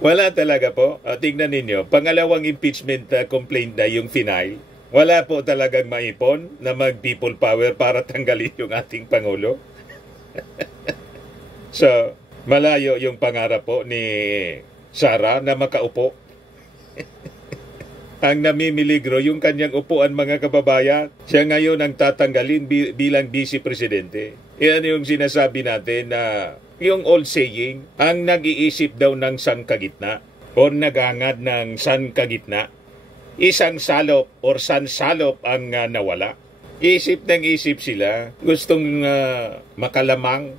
Wala talaga po. Tingnan ninyo, pangalawang impeachment complaint na yung final. Wala po talagang maipon na mag-people power para tanggalin yung ating Pangulo. So, malayo yung pangarap po ni Sara na makaupo. Ang namimiligro yung kanyang upuan, mga kababayan. Siya ngayon ang tatanggalin bilang vice presidente. Yan yung sinasabi natin na yung old saying, ang nag-iisip daw ng sangkagitna o nagangad ng sangkagitna, isang salop or sansalop ang nawala. Isip ng isip sila, gustong makalamang.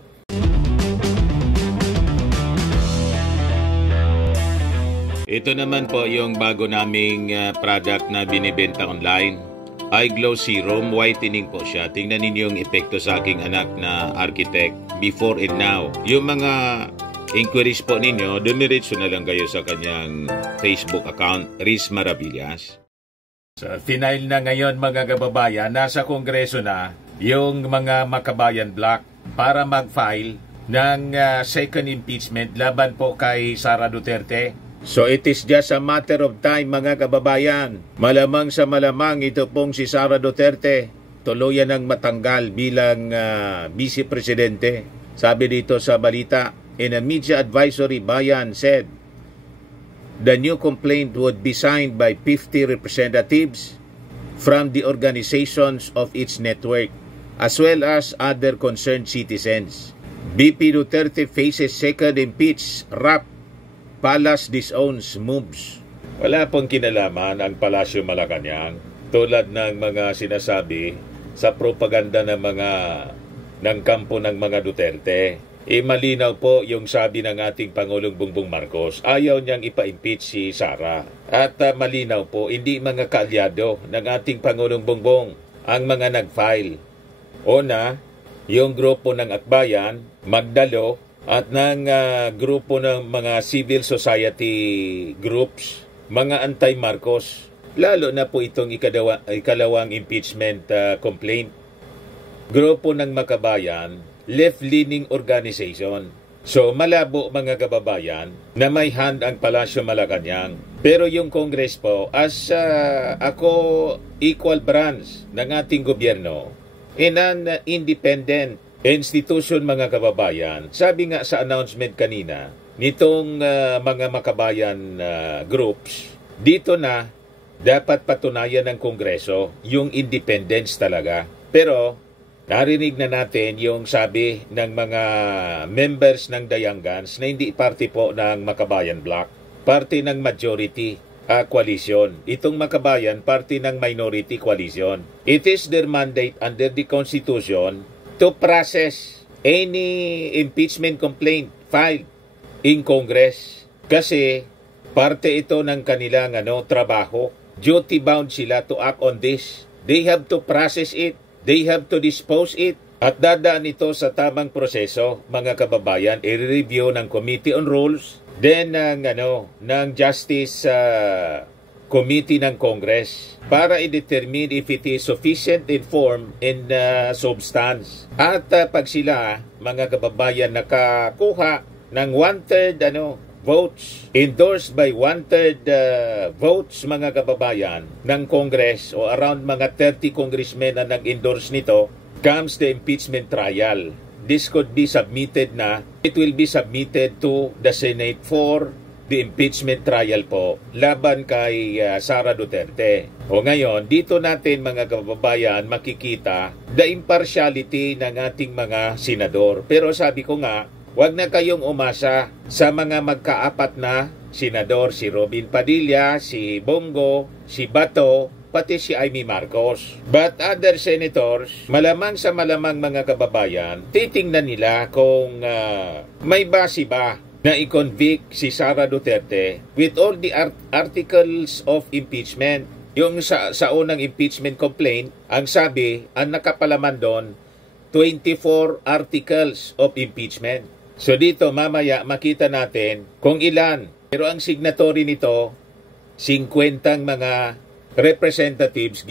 Ito naman po yung bago naming product na binibenta online. iGlow Serum Whitening po siya. Tingnan ninyo yung epekto sa aking anak na architect before and now. Yung mga inquiries po ninyo, dumiretso na lang kayo sa kanyang Facebook account, Riz Maravillas. Sa final na ngayon, mga kababayan, nasa Kongreso na yung mga Makabayan Bloc para mag-file ng second impeachment laban po kay Sara Duterte. So it is just a matter of time, mga kababayan. Malamang sa malamang ito pong si Sara Duterte tuluyan ng matanggal bilang vice presidente. Sabi dito sa balita, in a media advisory, Bayan said the new complaint would be signed by 50 representatives from the organizations of its network as well as other concerned citizens. VP Duterte faces second impeach rap. Palace disowns moves. Wala pong kinalaman ang Palasyo Malacanang tulad ng mga sinasabi sa propaganda ng kampo ng mga Duterte. Malinaw po yung sabi ng ating Pangulong Bongbong Marcos. Ayaw niyang ipa-impeach si Sara. At malinaw po, hindi mga kaalyado ng ating Pangulong Bongbong ang mga nag-file. Una, yung grupo ng Akbayan, Magdalo, at ng grupo ng mga civil society groups, mga anti-Marcos, lalo na po itong ikalawang impeachment complaint. Grupo ng Makabayan, left-leaning organization. So malabo, mga kababayan, na may hand ang Palasyo Malacanang. Pero yung Congress po, as ako equal branch ng ating gobyerno, in an independent institution, mga kababayan, sabi nga sa announcement kanina, nitong mga Makabayan groups, dito na dapat patunayan ng Kongreso yung independence talaga. Pero narinig na natin yung sabi ng mga members ng Dayangans na hindi parte po ng Makabayan Bloc, parte ng majority coalition. Itong Makabayan, parte ng minority coalition. It is their mandate under the Constitution to process any impeachment complaint filed in Congress. Kasi parte ito ng kanilang trabaho. Duty bound sila to act on this. They have to process it. They have to dispose it. At dadaan ito sa tamang proseso, mga kababayan, i-review ng Committee on Rules, then ng Justice Committee ng Congress para i-determine if it is sufficient in form and substance. At pag sila, mga kababayan, nakakuha ng one-third votes, endorsed by one-third votes, mga kababayan, ng Congress o around mga 30 congressmen na nag-endorse nito, comes the impeachment trial. This could be submitted na. It will be submitted to the Senate for the impeachment trial po laban kay Sara Duterte. O ngayon, dito natin, mga kababayan, makikita the impartiality ng ating mga senador. Pero sabi ko nga, huwag na kayong umasa sa mga magkaapat na senador, si Robin Padilla, si Bongo, si Bato, pati si Amy Marcos. But other senators, malamang sa malamang, mga kababayan, titingnan nila kung may base ba na i-convict si Sara Duterte with all the articles of impeachment. Yung sa unang impeachment complaint, ang sabi, ang nakapalaman doon, 24 articles of impeachment. So dito mamaya makita natin kung ilan. Pero ang signatory nito, 50 mga representatives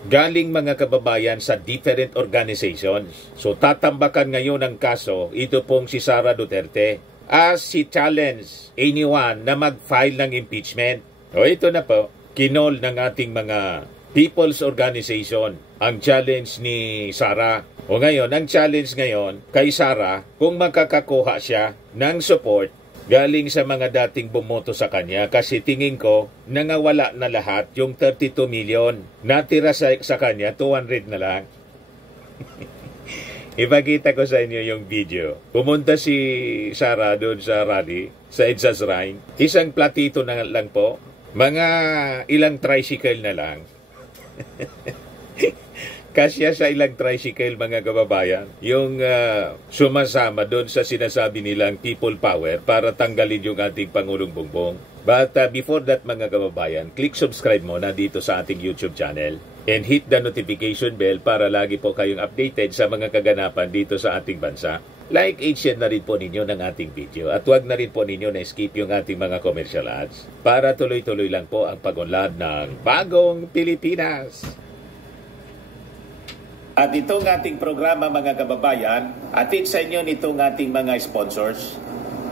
galing, mga kababayan, sa different organizations. So tatambakan ngayon ang kaso, ito pong si Sara Duterte. as si challenge anyone na mag-file ng impeachment. O ito na po, kinol ng ating mga people's organization ang challenge ni Sara. O ngayon, ang challenge ngayon kay Sara, kung makakakuha siya ng support galing sa mga dating bumoto sa kanya, kasi tingin ko nangawala na lahat yung 32 million. Natira sa kanya 200 na lang. Ipakita ko sa inyo yung video. Pumunta si Sara doon sa rally, sa EDSA Shrine. Isang platito na lang po. Mga ilang tricycle na lang. Kasya sa ilang tricycle, mga kababayan, yung sumasama doon sa sinasabi nilang people power para tanggalin yung ating Pangulong Bongbong. But before that, mga kababayan, click subscribe muna dito sa ating YouTube channel and hit the notification bell para lagi po kayong updated sa mga kaganapan dito sa ating bansa. Like, share na rin po ninyo ng ating video at huwag na rin po ninyo na-skip yung ating mga commercial ads para tuloy-tuloy lang po ang pag-unlad ng Bagong Pilipinas. At itong ating programa, mga kababayan, atid sa inyo nitong ating mga sponsors.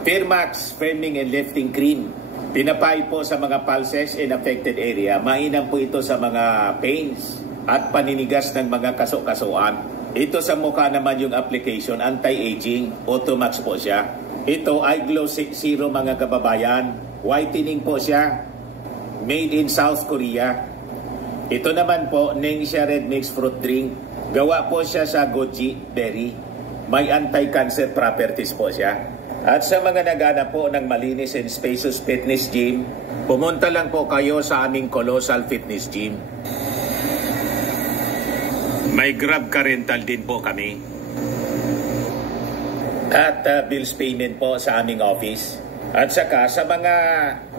Firmax Firming and Lifting Cream. Pinapay po sa mga pulses in affected area. Mainam po ito sa mga pains at paninigas ng mga kaso-kasuan. Ito sa mukha naman yung application, anti-aging, Automax po siya. Ito ay Glow Zero, mga kababayan. Whitening po siya. Made in South Korea. Ito naman po, Ningxia Red Mix Fruit Drink. Gawa po siya sa goji berry. May anti-cancer properties po siya. At sa mga naghanap po ng malinis and spacious fitness gym, pumunta lang po kayo sa aming Colossal Fitness Gym. May Grab car rental din po kami. At bills payment po sa aming office. At saka sa mga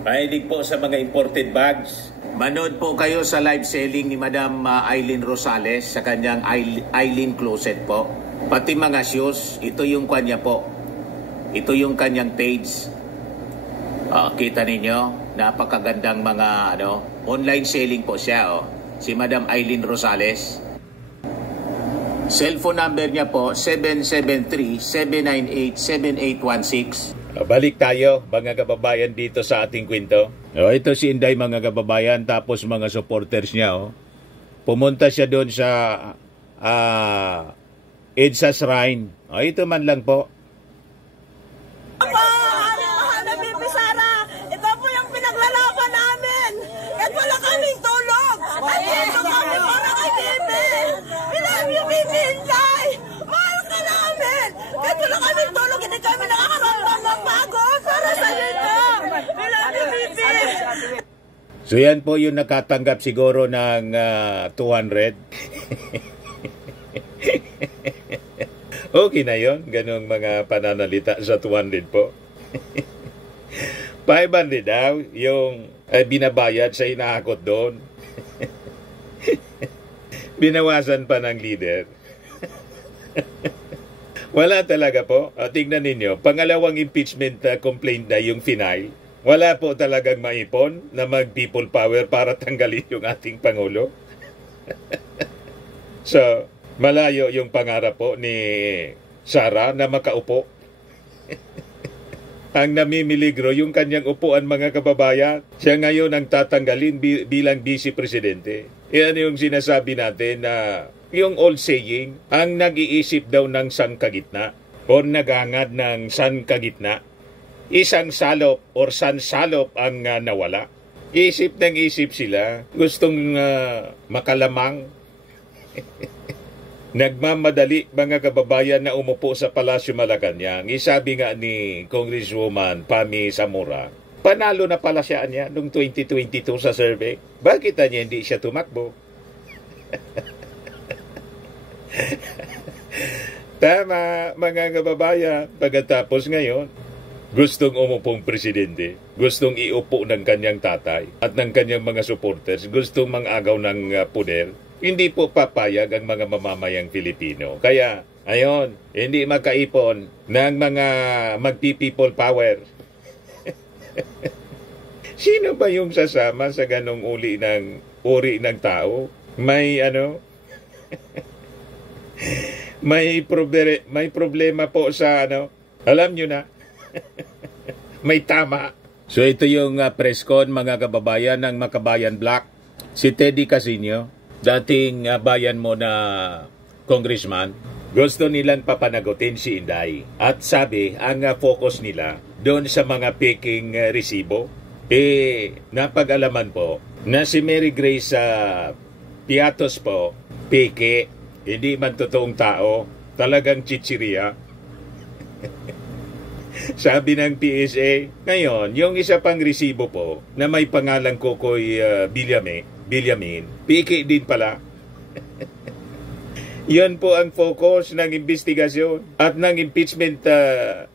mahilig po sa mga imported bags, manood po kayo sa live selling ni Madam Eileen Rosales sa kanyang Eileen Closet po. Pati mga shoes, ito yung kanya po. Ito yung kanyang page. Kita ninyo, napakagandang mga online selling po siya. Si Madam Eileen Rosales. Cellphone number niya po, 773-798-7816. Balik tayo, mga kababayan, dito sa ating kwento. Ito si Inday, mga kababayan, tapos mga supporters niya. Pumunta siya doon sa EDSA Shrine. Ito man lang po. Mahal na Bibi Sara, ito po yung pinaglalaban namin. Kahit wala kaming tulog. Andito kami para kay Bibi. We love you, Bibi Inday. Mahal ka namin. Kahit wala kaming tulog, hindi kami nakakaramdam ng pagod para sa ito. We love you, Bibi. So yan po yung nakatanggap siguro ng 200. Okay na yon, ganong mga pananalita sa 200 po. 500 daw yung binabayad sa inahakot doon. Binawasan pa ng leader. Wala talaga po. Tingnan ninyo, pangalawang impeachment complaint na yung final. Wala po talagang maipon na mag-people power para tanggalin yung ating Pangulo. So, malayo yung pangarap po ni Sara na makaupo. Ang namimiligro yung kanyang upuan, mga kababayan. Siya ngayon ang tatanggalin bilang vice presidente. Yan yung sinasabi natin na yung old saying, ang nag-iisip daw ng sangkagitna o nagangad ng sangkagitna, isang salop or sansalop ang nawala. Isip ng isip sila, gustong makalamang. Nagmamadali, mga kababayan, na umupo sa Palasyo Malacanang. Isabi nga ni Congresswoman Pami Zamora, panalo na pala siya niya noong 2022 sa survey. Bakit niya hindi siya tumakbo? Tama, mga kababayan. Pagkatapos ngayon, gustong umupong presidente, gustong iupo ng kanyang tatay at ng kanyang mga supporters, gustong mangagaw ng poder. Hindi po papayag ang mga mamamayang Pilipino. Kaya, ayon, hindi makaipon ng mga magpi-people power. Sino ba yung sasama sa ganong uri ng tao? May may problema po sa alam nyo na. May tama. So ito yung press con, mga kababayan ng Makabayan Black. Si Teddy Casino, dating bayan mo na congressman, gusto nilang papanagutin si Inday. At sabi, ang focus nila doon sa mga peking resibo. Napag-alaman po na si Mary Grace Piatos po, peke, hindi man totoong tao, talagang chichiriya. Sabi ng PSA, ngayon, yung isa pang resibo po na may pangalang Kokoy Billamin, piki din pala. Yan po ang focus ng investigasyon at ng impeachment,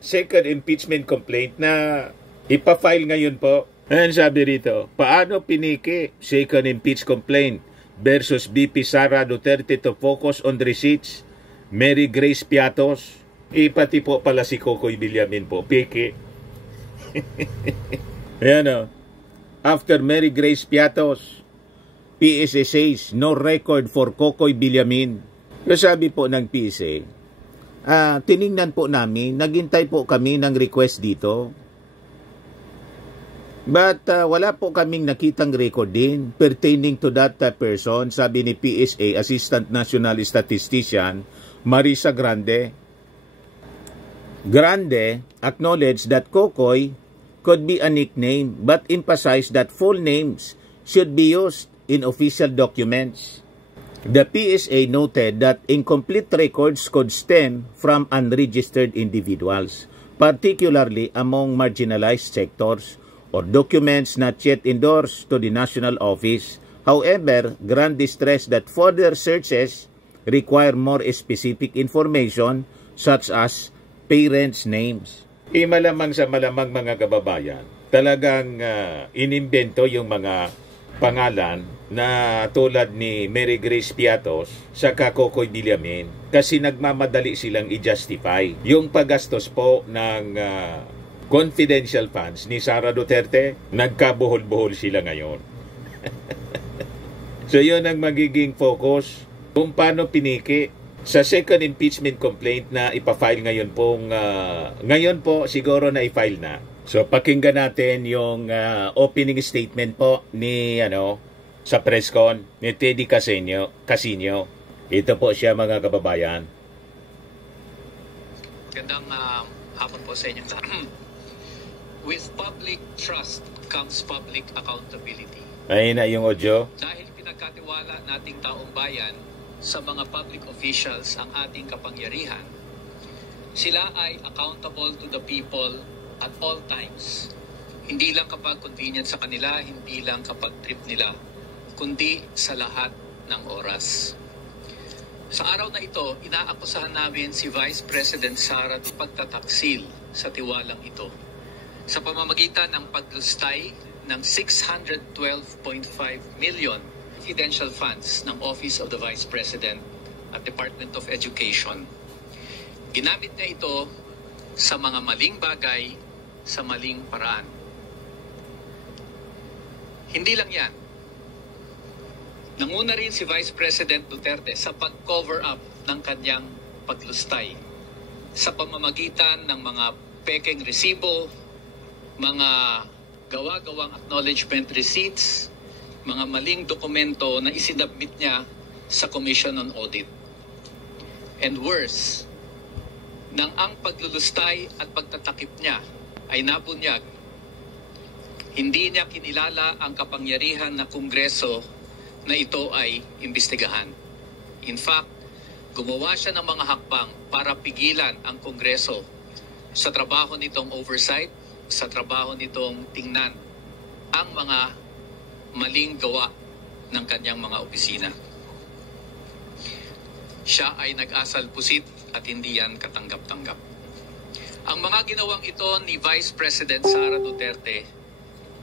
second impeachment complaint na ipafile ngayon po. Ayan sabi rito, paano piniki second impeach complaint versus BP Sara Duterte to focus on receipts, Mary Grace Piatos, pati po pala si Kokoy Billamin po, peke. Ayan o. After Mary Grace Piatos, PSA says no record for Kokoy Billamin. Yung sabi po ng PSA, tiningnan po namin, naghintay po kami ng request dito. But wala po kaming nakitang record din pertaining to that person, sabi ni PSA Assistant National Statistician Marisa Grande. Grande acknowledged that Kokoy could be a nickname but emphasized that full names should be used in official documents. The PSA noted that incomplete records could stem from unregistered individuals, particularly among marginalized sectors, or documents not yet endorsed to the national office. However, Grande stressed that further searches require more specific information such as parents' names. Malamang sa malamang mga kababayan, talagang inimbento yung mga pangalan na tulad ni Mary Grace Piatos sa Kokoy Billamin kasi nagmamadali silang i-justify yung paggastos po ng confidential funds ni Sara Duterte. Nagkabuhol-buhol sila ngayon. So yun ang magiging focus kung paano piniki sa second impeachment complaint na ipafile ngayon po siguro na i-file na. So pakinggan natin yung opening statement po ni sa press con ni Teddy Casino. Ito po siya, mga kababayan. Gandang hapon po sa inyong lahat. With public trust comes public accountability. Ayun na yung audio. Dahil pinagkatiwala nating taong bayan sa mga public officials ang ating kapangyarihan, sila ay accountable to the people at all times. Hindi lang kapag convenient sa kanila, hindi lang kapag trip nila, kundi sa lahat ng oras. Sa araw na ito, inaakusahan namin si Vice President Sara ng pagtataksil sa tiwalang ito sa pamamagitan ng paglustay ng 612.5 million confidential funds ng Office of the Vice President at Department of Education. Ginamit niya ito sa mga maling bagay, sa maling paraan. Hindi lang yan. Nanguna rin si Vice President Duterte sa pag-cover up ng kanyang paglustay sa pamamagitan ng mga pekeng resibo, mga gawa-gawang acknowledgement receipts, mga maling dokumento na isinabmit niya sa Commission on Audit. And worse, nang ang paglulustay at pagtatakip niya ay nabunyag, hindi niya kinilala ang kapangyarihan ng Kongreso na ito ay imbestigahan. In fact, gumawa siya ng mga hakbang para pigilan ang Kongreso sa trabaho nitong oversight, sa trabaho nitong tingnan ang mga maling gawa ng kanyang mga opisina. Siya ay nag-asal pusit at hindi yan katanggap-tanggap. Ang mga ginawang ito ni Vice President Sara Duterte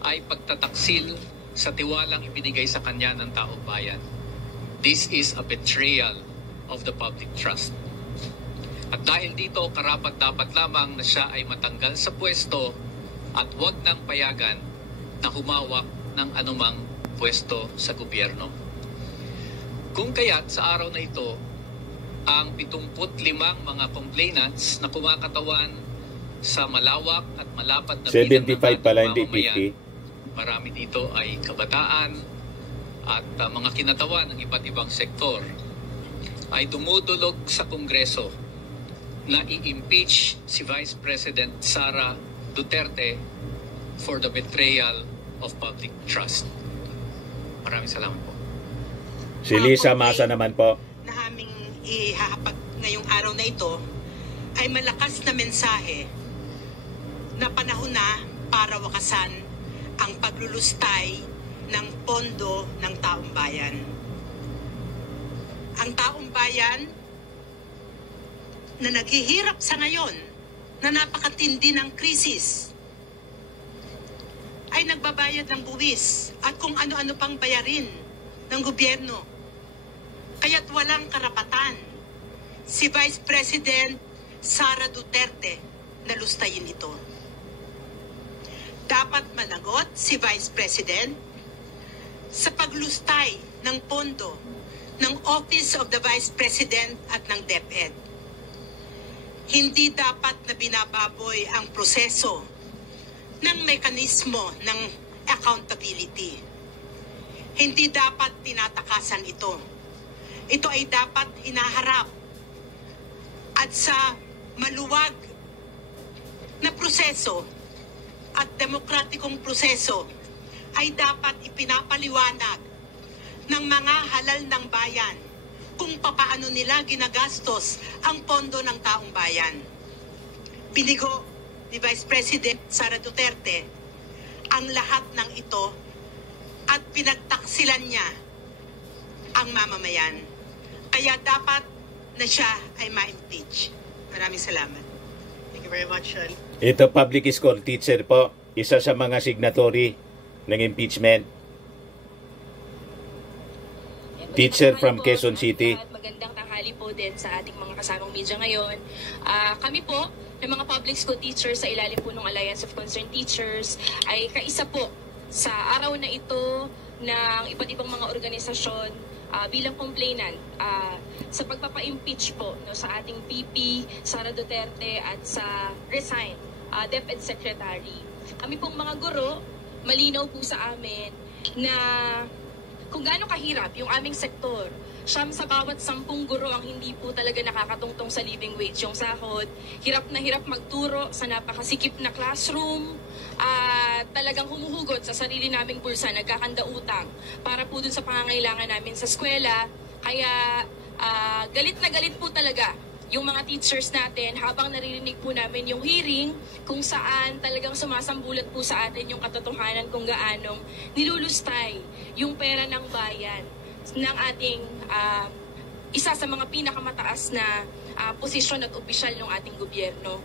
ay pagtataksil sa tiwalang ibinigay sa kanya ng taong bayan. This is a betrayal of the public trust. At dahil dito, karapat-dapat lamang na siya ay matanggal sa pwesto at huwag nang payagan na humawak ng anumang pwesto sa gobyerno. Kung kaya't sa araw na ito, ang 75 mga complainants na kumakatawan sa malawak at malapad na 75 pala, hindi mamamayan. 50. Marami dito ay kabataan at mga kinatawan ng iba't ibang sektor ay dumudulog sa Kongreso na i-impeach si Vice President Sara Duterte for the betrayal of public trust. Maraming salamat po. Si Lisa Masa naman po. Na aming ihahapag ngayong araw na ito ay malakas na mensahe na panahon na para wakasan ang paglulustay ng pondo ng taong bayan. Ang taong bayan na naghihirap sa ngayon na napakatindi ng krisis ay nagbabayad ng buwis at kung ano-ano pang bayarin ng gobyerno. Kaya't walang karapatan si Vice President Sara Duterte na lustayin ito. Dapat managot si Vice President sa paglustay ng pondo ng Office of the Vice President at ng DepEd. Hindi dapat na binababoy ang proseso ng mekanismo ng accountability. Hindi dapat tinatakasan ito. Ito ay dapat hinaharap at sa maluwag na proseso at demokratikong proseso ay dapat ipinapaliwanag ng mga halal ng bayan kung papaano nila ginagastos ang pondo ng taong bayan. Binigo ni Vice President Sara Duterte ang lahat ng ito at pinagtaksilan niya ang mamamayan. Kaya dapat na siya ay ma-impeach. Maraming salamat. Thank you very much, Sean. Ito public school teacher po, isa sa mga signatory ng impeachment. Teacher from Quezon City. At magandang tanghali po din sa ating mga kasamang media ngayon. Kami po, ng mga public school teachers sa ilalim po ng Alliance of Concerned Teachers, ay kaisa po sa araw na ito ng iba't ibang mga organisasyon bilang complainant sa pagpapa-impeach po sa ating VP Sara Duterte at sa resign DepEd Secretary. Kami pong mga guro, malinaw po sa amin na kung gaano kahirap yung aming sektor. Siyam sa bawat 10 guro ang hindi po talaga nakakatungtong sa living wage yung sahod. Hirap na hirap magturo sa napakasikip na classroom at talagang humuhugot sa sarili naming bulsa, nagkakanda utang para po dun sa pangangailangan namin sa eskwela. Kaya galit na galit po talaga yung mga teachers natin habang naririnig po namin yung hearing kung saan talagang sumasambulat po sa atin yung katotohanan kung gaanong nilulustay yung pera ng bayan ng ating isa sa mga pinakamataas na posisyon at opisyal ng ating gobyerno.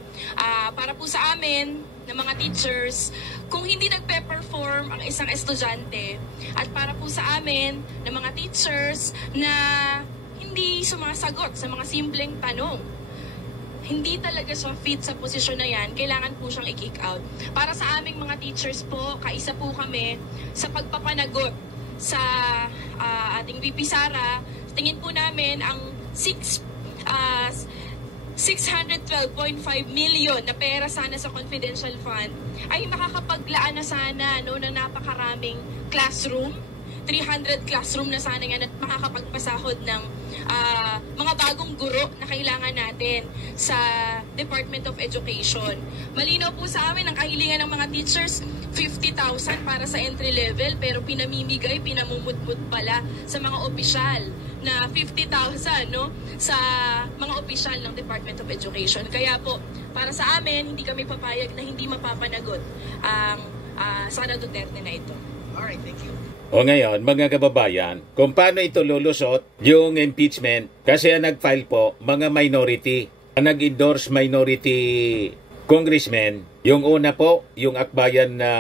Para po sa amin, ng mga teachers, kung hindi nagpe-perform ang isang estudyante at para po sa amin, ng mga teachers na hindi sumasagot sa mga simpleng tanong, hindi talaga siya fit sa posisyon na yan, kailangan po siyang i-kick out. Para sa aming mga teachers po, kaisa po kami sa pagpapanagot sa ating VP Sara. Tingin po namin ang 612.5 million na pera sana sa confidential fund ay makakapaglaan na sana ng napakaraming classroom, 300 classroom na sana yan at makakapagpasahod ng mga bagong guro na kailangan natin sa Department of Education. Malinaw po sa amin ang kahilingan ng mga teachers, 50,000 para sa entry level pero pinamimigay, pinamumutmut pala sa mga opisyal na 50,000 sa mga opisyal ng Department of Education. Kaya po, para sa amin, hindi kami papayag na hindi mapapanagot ang Sara Duterte na ito. Alright, thank you. O ngayon, mga kababayan, kung paano ito lulusot, yung impeachment, kasi ang nag-file po, mga minority, ang nag-endorse minority congressman, yung una po, yung akbayan na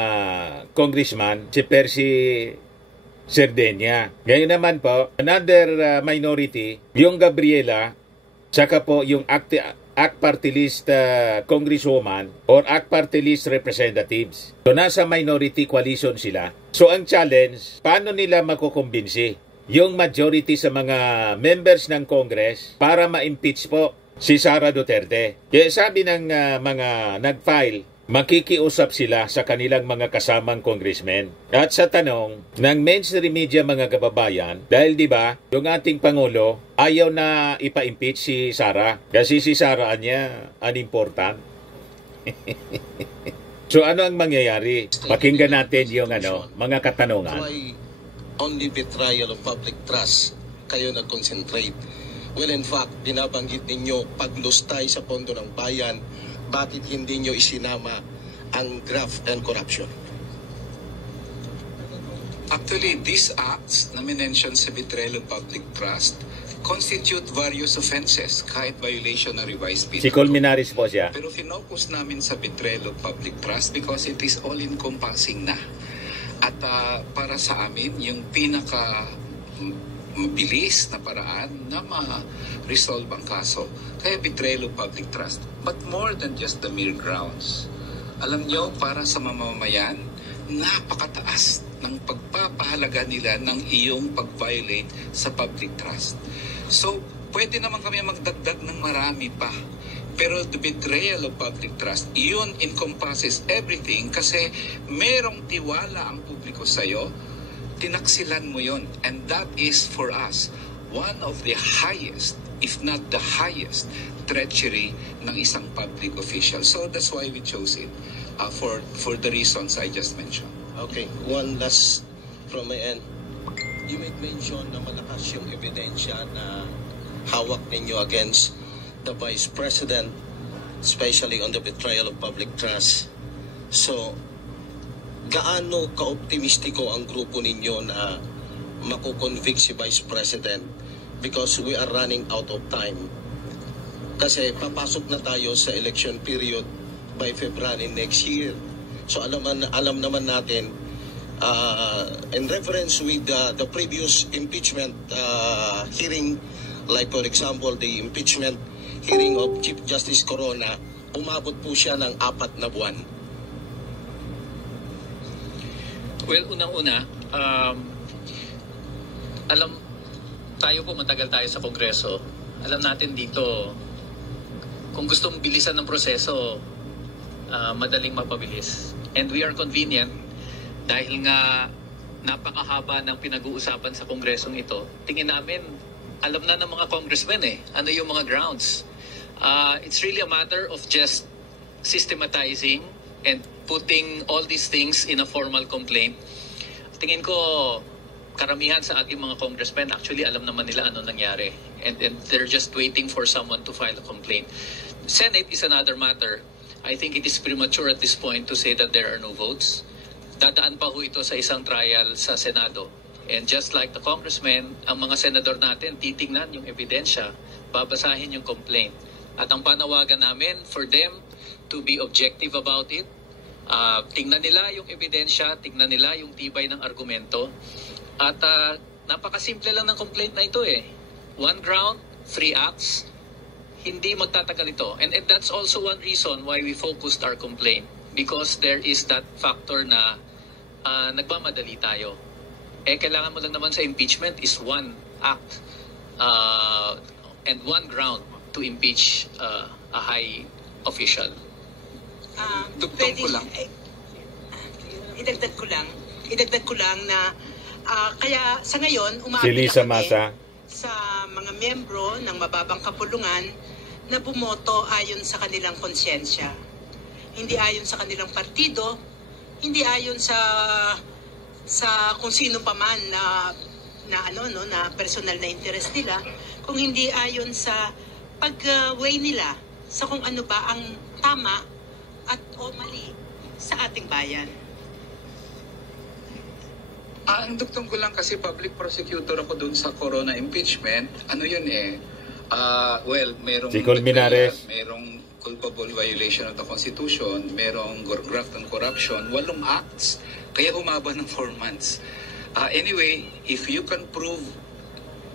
congressman, si Percy Serdenya. Ngayon naman po, another minority, yung Gabriela, saka po yung ACT Party List Congresswoman or ACT Party List Representatives. So nasa minority coalition sila. So ang challenge, paano nila makukumbinsi yung majority sa mga members ng Congress para ma-impeach po si Sara Duterte. Kaya sabi ng mga nag-file, makikiusap sila sa kanilang mga kasamang congressmen. At sa tanong ng mainstream media mga kababayan, dahil di ba, yung ating Pangulo ayaw na ipa-impeach si Sara kasi si Sara niya unimportant. So ano ang mangyayari? Pakinggan natin yung mga katanungan. Why only betrayal of public trust kayo nag-concentrate? Well, in fact, binabanggit ninyo paglustay sa pondo ng bayan. Bakit hindi nyo isinama ang graft and corruption? Actually, these acts na minention sa betrayal of public trust constitute various offenses, kahit violation ng revised penal Si Colmenares po siya. Pero finocus namin sa betrayal of public trust because it is all-encompassing na. At para sa amin, yung pinaka mabilis na paraan na ma-resolve ang kaso. Kaya betrayal of public trust. But more than just the mere grounds. Alam nyo, para sa mamamayan, napakataas ng pagpapahalaga nila ng iyong pag-violate sa public trust. So, pwede naman kami magdagdag ng marami pa. Pero the betrayal of public trust, yun encompasses everything kasi merong tiwala ang publiko sa'yo, tinaksilan mo yun. And that is for us one of the highest, if not the highest, treachery ng isang public official. So that's why we chose it for the reasons I just mentioned. Okay, one last from my end. You made mention na malakas yung ebidensya na hawak ninyo against the Vice President, especially on the betrayal of public trust. So, gaano ka-optimistiko ang grupo ninyo na makukonvict si Vice President? Because we are running out of time. Kasi papasok na tayo sa election period by February next year. So alam naman natin, in reference with the previous impeachment hearing, like for example, the impeachment hearing of Chief Justice Corona, umabot po siya ng 4 na buwan. Well, unang-una, tayo po matagal tayo sa Kongreso. Alam natin dito, kung gustong bilisan ng proseso, madaling mapabilis. And we are convenient dahil nga napakahaba ng pinag-uusapan sa Kongresong ito. Tingin namin, alam na ng mga congressmen ano yung mga grounds. It's really a matter of just systematizing and putting all these things in a formal complaint. Tingin ko, karamihan sa ating mga congressmen, actually alam naman nila ano nangyari. And they're just waiting for someone to file a complaint. Senate is another matter. I think it is premature at this point to say that there are no votes. Dadaan pa ho ito sa isang trial sa Senado. And just like the congressmen, ang mga senador natin titingnan yung ebidensya, babasahin yung complaint. At ang panawagan namin for them to be objective about it. Tingnan nila yung ebidensya, tingnan nila yung tibay ng argumento. At napakasimple lang ng complaint na ito One ground, 3 acts. Hindi magtatagal ito. And that's also one reason why we focused our complaint. Because there is that factor na nagmamadali tayo. Kailangan mo lang naman sa impeachment is 1 act and 1 ground to impeach a high official. Dugtong ko lang. Idagdag ko lang na kaya sa ngayon Si umaapila Lisa kami Masa. sa mga miyembro ng mababang kapulungan na bumoto ayon sa kanilang konsyensya. Hindi ayon sa kanilang partido, hindi ayon sa kung sino pa man na personal na interest nila, kung hindi ayon sa pag-weigh nila sa kung ano ba ang tama at o mali sa ating bayan. Ang dugtong ko lang kasi public prosecutor ako dun sa Corona impeachment. Ano yun merong Si Colmenares. merong culpable violation of the Constitution, merong graft and corruption, 8 acts, kaya humaba ng 4 months. Anyway, if you can prove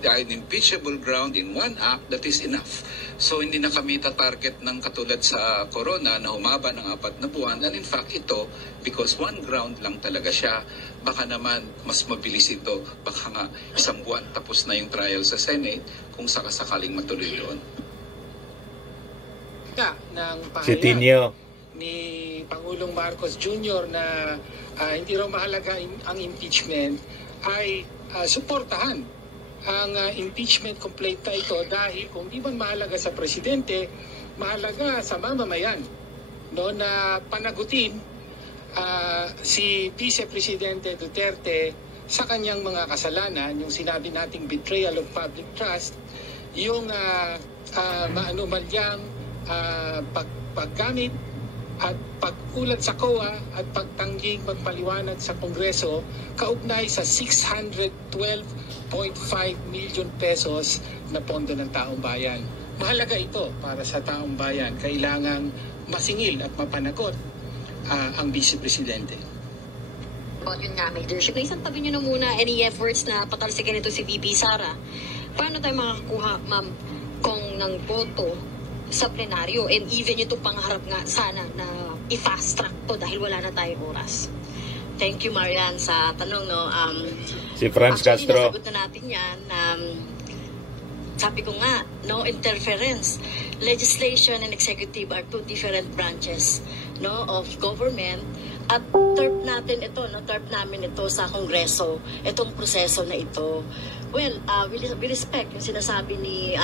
an impeachable ground in 1 act, that is enough. So hindi na kami tatarget ng katulad sa Corona na humaba ng 4 na buwan. And in fact ito, because 1 ground lang talaga siya, baka naman mas mabilis ito. Baka nga 1 buwan tapos na yung trial sa Senate kung sakasakaling matuloy doon. halaga ng Si pahayag Tinio. ni Pangulong Marcos Jr. na hindi raw mahalaga ang impeachment ay suportahan ang impeachment complaint na ito dahil kung di man mahalaga sa presidente, mahalaga sa mamamayan, no, na panagutin si Vice Presidente Duterte sa kanyang mga kasalanan, yung sinabi nating betrayal of public trust, yung maanumalyang paggamit at pag-ulat sa COA at pagtangging magpaliwanag sa Kongreso kaugnay sa 612.5 million pesos na pondo ng taong bayan. Mahalaga ito para sa taong bayan. Kailangang masingil at mapanagot ang Vice Presidente. Yun nga, leadership. Isang tabi nyo na muna any efforts na patalsikin ito si VP Sara. Paano tayo makakuha, ma'am, kung ng boto sa plenaryo and even ito pangharap nga sana na i-fast track to dahil wala na tayong oras. Thank you, Marian, sa tanong, no. Si Franz Castro. Nasagot na natin yan. Sabi ko nga, no interference. Legislation and executive are two different branches, no, of government. At terp natin ito, no, terp namin ito sa Kongreso, itong proseso na ito. Well, we respect yung sinasabi ni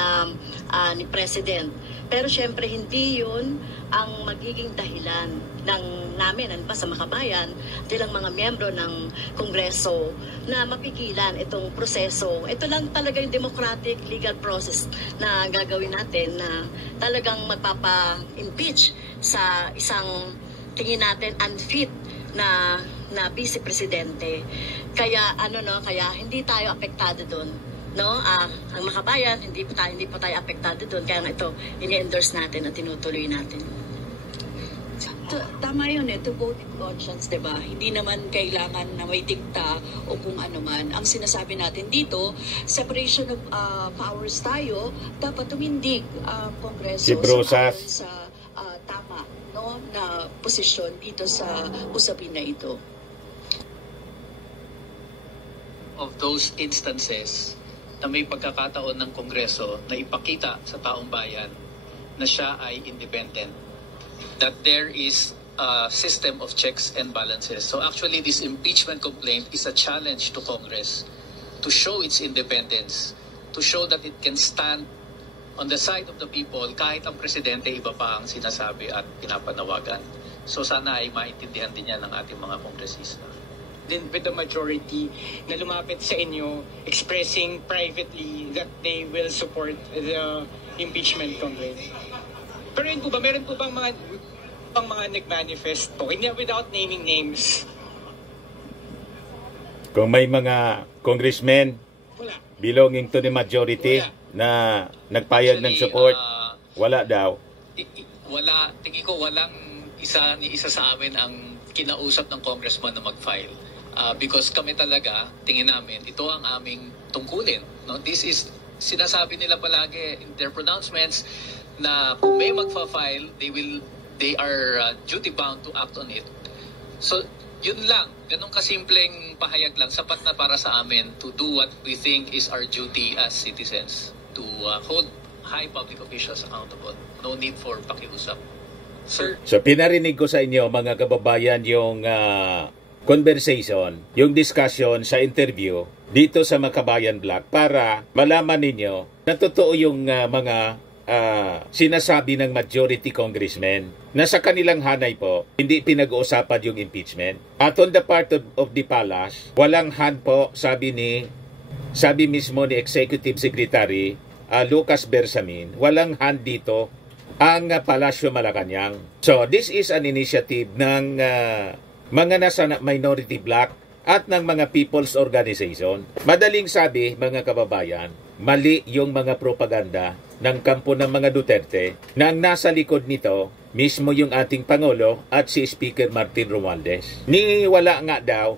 President. Pero syempre hindi yun ang magiging dahilan namin sa Makabayan, bilang mga miyembro ng Kongreso na mapigilan itong proseso. Ito lang talaga yung democratic legal process na gagawin natin na talagang magpapa-impeach sa isang tingin natin unfit na Vice Presidente. Kaya kaya hindi tayo apektado doon. No, ang Makabayan hindi pa tayo apektado doon, kaya nga ito ini-endorse natin at tinutuloy natin. Tama yun to vote in conscience, diba? Hindi naman kailangan na may dikta o kung ano man. Ang sinasabi natin dito, separation of powers tayo, dapat tumindig ang Kongreso sa tama, no, na posisyon dito sa usapin na ito. Of those instances na may pagkakataon ng Kongreso na ipakita sa taong bayan na siya ay independent, that there is a system of checks and balances. So actually this impeachment complaint is a challenge to Congress to show its independence, to show that it can stand on the side of the people kahit ang presidente iba pa ang sinasabi at pinapanawagan. So sana ay maintindihan din yan ng ating mga kongresista. Then with the majority na lumapit sa inyo expressing privately that they will support the impeachment complaint. Pero yun po ba, meron po bang mga nag-manifest po, hindi without naming names? Kung may mga congressmen belonging to the majority na nagpayag ng support, wala daw. Wala, tingin ko walang isa sa amin ang kinausap ng congressman na mag-file. Because kami talaga, tingin namin, ito ang aming tungkulin. No? This is, sinasabi nila palagi in their pronouncements na kung may magfa-file, they are duty bound to act on it. So, yun lang. Ganun kasimpleng pahayag lang. Sapat na para sa amin to do what we think is our duty as citizens. To hold high public officials accountable. No need for pakiusap. Sir? So, pinarinig ko sa inyo, mga kababayan, yung conversation, yung discussion sa interview dito sa Makabayan Black para malaman ninyo na totoo yung mga sinasabi ng majority congressmen na sa kanilang hanay po, hindi pinag-uusapan yung impeachment. At on the part of the palace, walang hand po, sabi mismo ni Executive Secretary Lucas Bersamin, walang hand dito ang Palasyo Malacanang. So this is an initiative ng mga nasa minority bloc at ng mga people's organization. Madaling sabi, mga kababayan, mali yung mga propaganda ng kampo ng mga Duterte na ang nasa likod nito mismo yung ating Pangulo at si Speaker Martin Romualdez. Wala nga daw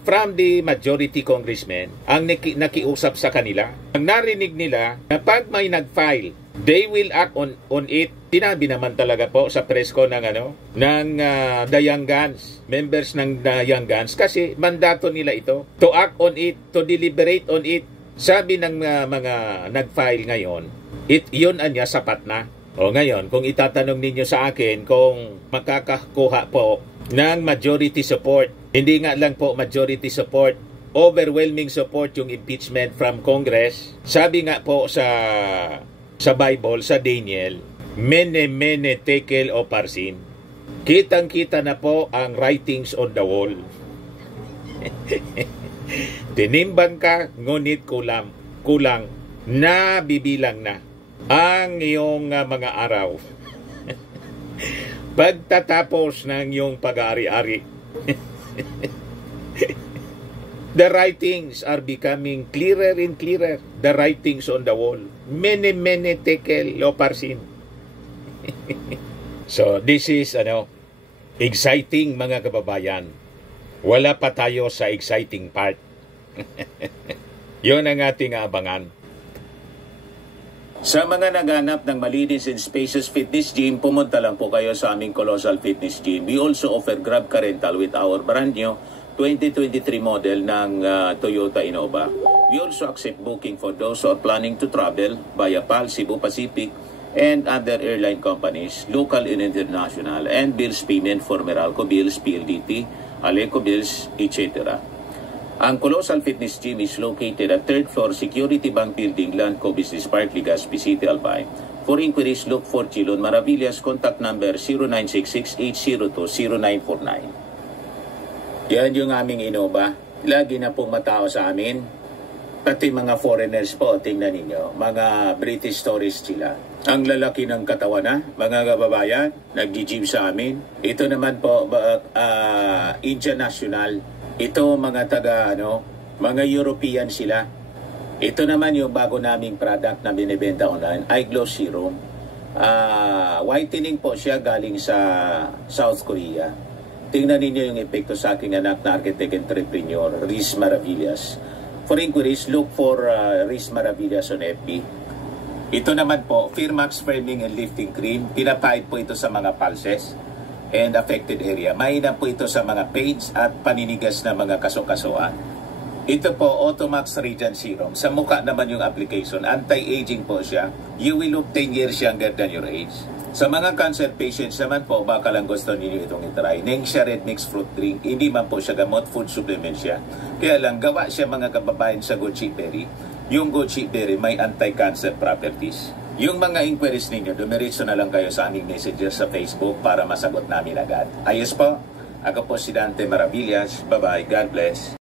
from the majority congressmen ang nakiusap sa kanila. Ang narinig nila na pag may nag-file, they will act on it. Sinabi naman talaga po sa press ko ng The Young Guns, members ng The Young Guns, kasi mandato nila ito to act on it, to deliberate on it. Sabi ng mga nag-file ngayon, yun anya sapat na. O ngayon, kung itatanong ninyo sa akin kung makakakuha po ng majority support, hindi nga lang po majority support, overwhelming support yung impeachment from Congress. Sabi nga po sa Bible, sa Daniel, mene mene tekel o parsin. Kitang-kita na po ang writings on the wall. Tinimbang ka, ngunit kulang, nabibilang na ang iyong mga araw. Pagtatapos ng iyong pag-ari-ari. The writings are becoming clearer and clearer. The writings on the wall. Mene mene tekel o parsin. So this is exciting mga kababayan. Wala pa tayo sa exciting part. Yun ang ating abangan. Sa mga naghanap ng malinis and spacious fitness gym, pumunta lang po kayo sa aming Colossal Fitness Gym. We also offer Grab Car Rental with our brand new 2023 model ng Toyota Innova. We also accept booking for those who are planning to travel via PAL, Cebu Pacific, and other airline companies, local and international, and bills payment for Meralco Bills, PLDT, Aleco Bills, etc. Ang Colossal Fitness Gym is located at 3rd floor Security Bank Building, Landco Business Park, Legazpi City, Albay. For inquiries, look for Chilon Maravillas. Contact number 0966-802-0949. Yan yung aming Innova. Lagi na pong matao sa amin. Pati mga foreigners po, tingnan ninyo. Mga British tourists sila. Ang lalaki ng katawan na, mga kababayan, nag-gym sa amin. Ito naman po, Indian National. Ito mga mga European sila. Ito naman yung bago naming product na binibenta online, iGlow Serum. Whitening po siya galing sa South Korea. Tingnan ninyo yung epekto sa aking anak na architect entrepreneur, Riz Maravillas. For inquiries, look for Riz Maravillas on FB. Ito naman po, Firmax Firming and Lifting Cream. Pinapahid po ito sa mga pulses and affected area. Mainam po ito sa mga pains at paninigas na mga kaso-kasuan. Ito po, Automax Radiant Serum. Sa mukha naman yung application. Anti-aging po siya. You will look 10 years younger than your age. Sa mga cancer patients naman po, baka lang gusto ninyo itong itry. Nengxia Red Mix Fruit Drink. Hindi man po siya gamot, food supplement siya. Kaya lang, gawa siya mga kababayan sa goji berry. Yung goji berry may anti-cancer properties. Yung mga inquiries ninyo, dumiretso na lang kayo sa aming messages sa Facebook para masagot namin agad. Ayos po, ako po si Dante Maravillas. Bye-bye. God bless.